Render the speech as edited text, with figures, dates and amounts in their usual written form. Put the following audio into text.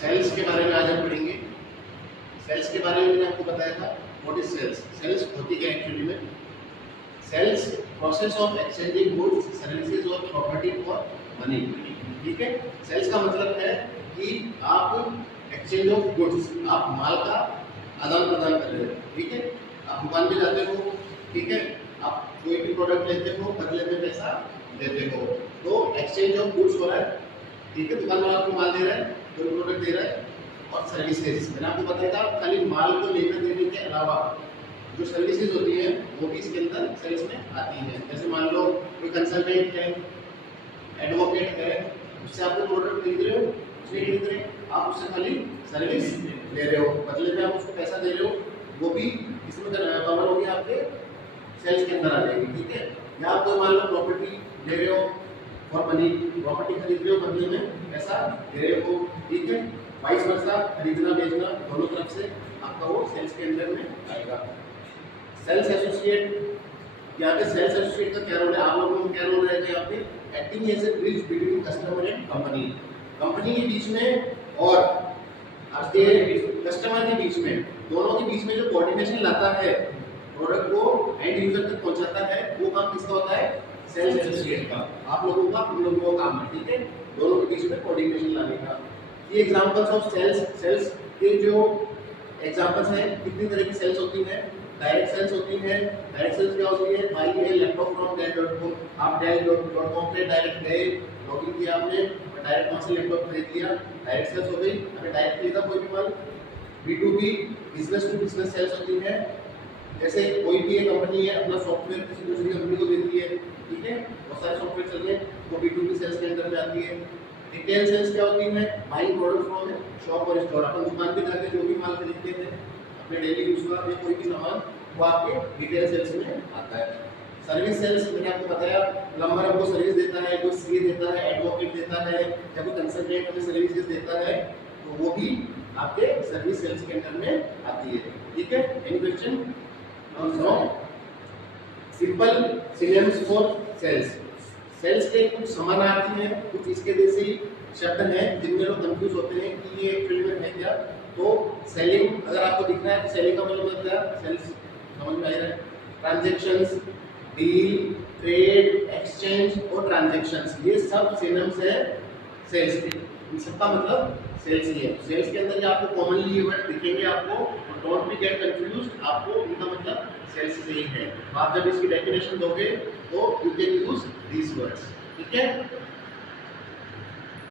Sales के बारे में आज हम पढ़ेंगे। सेल्स के बारे में मैंने आपको बताया था व्हाट इज सेल्स। सेल्स होती क्या एक्चुअली में? Sales process of exchanging goods services और प्रॉपर्टी फॉर मनी। ठीक है, सेल्स का मतलब है कि आप एक्सचेंज ऑफ गुड्स, आप माल का आदान प्रदान कर रहे हो। ठीक है, आप दुकान पे जाते हो, ठीक है, आप कोई भी प्रोडक्ट लेते हो, बदले में पैसा देते हो, तो एक्सचेंज ऑफ गुड्स हो रहा है। ठीक है, दुकान वाला आपको माल दे रहा है, कोई प्रोडक्ट दे रहा है, और सर्विसेज मैंने आपको बताया था खाली माल को लेने देने के अलावा जो सर्विसेज होती है वो भी इसके अंदर सेल्स में आती है। जैसे मान लो कोई कंसल्टेंट है, एडवोकेट है, उससे आप प्रोडक्ट खरीद रहे हो, उससे खरीद रहे हैं, आप उससे खाली सर्विस ले रहे हो, बदले में आप उसको पैसा दे रहे हो, वो भी इसमें कवर होगी आपके सेल्स के अंदर आ जाएगी। ठीक है, या आप कोई मान लो प्रॉपर्टी ले रहे हो और मनी, प्रॉपर्टी खरीद रहे हो, बदले में पैसा दे रहे हो। ठीक है, वाइस वर्सा, खरीदना बेचना दोनों तरफ से आपका वो सेल्स के अंदर में आएगा। सेल्स एसोसिएट, यहाँ पे सेल्स एसोसिएट का क्या रोल है? आप लोगों को क्या रोल रहेगा यहाँ पे? Acting as a bridge between customer and company. Company के बीच में और आपके कस्टमर के बीच में, दोनों के बीच में जो कोऑर्डिनेशन लाता है, प्रोडक्ट को एंड यूजर तक पहुंचाता है, वो काम किसका होता है? सेल्स एसोसिएट का। आप लोगों का, हम लोगों का काम है। ठीक है, दोनों के बीच में कोऑर्डिनेशन लाने का। ये एग्जांपल्स ऑफ सेल्स, सेल्स के जो एग्जांपल्स हैं, कितनी तरह की सेल्स होती हैं? डायरेक्ट सेल्स होती है। डायरेक्ट सेल्स क्या होती है? बाई ए लैपटॉप फ्रॉम डेल.com, आप डेल.com पे डायरेक्ट गए, लॉगिन किया आपने और डायरेक्ट वहां से लैपटॉप खरीद लिया, डायरेक्ट सेल्स हो गई। अगर डायरेक्ट खरीदा कोई भी माल, B2B business to business sales होती है। जैसे कोई भी एक कंपनी है, अपना सॉफ्टवेयर किसी दूसरी कंपनी को देती है, ठीक है, बहुत सारे सॉफ्टवेयर चल रहे हैं, वो B2B सेल्स के अंदर में आती है। रिटेल सेल्स क्या होती है? बाइंग प्रोडक्ट फ्रॉम शॉप और स्टोर, अपन दुकान पे जाके जो भी माल खरीदते हैं अपने डेली यूज का या कोई भी सामान, वो आपके रिटेल सेल्स में आता है। सर्विस सेल्स मैंने आपको बताया, प्लम्बर हमको सर्विस देता है, कोई सीए देता है, एडवोकेट देता है, या कोई कंसल्टेंट हमें सर्विसेज देता है, तो वो भी आपके सर्विस सेल्स के अंदर में आती है। ठीक है, any question? No. Simple synonyms for sales. Sales के कुछ समानार्थी हैं, कुछ इसके जैसे ही शब्द हैं जिनमें लोग कंफ्यूज होते हैं कि ये फील्ड में है क्या। तो सेलिंग अगर आपको दिख रहा है तो सेलिंग का मतलब क्या है? सेल्स समझ में आ रहा है। ट्रांजैक्शंस, डील, ट्रेड, एक्सचेंज और ट्रांजैक्शंस, ये सब सिनोनिम्स है सेल्स के। इन सबका मतलब सेल्स ही है। सेल्स के अंदर जो आपको कॉमनली ये वर्ड दिखेंगे आपको, डोंट बी गेट कंफ्यूज्ड, आपको इनका मतलब सेल्स से ही है। आप जब इसकी डेफिनेशन दोगे तो you can use these words. ठीक है।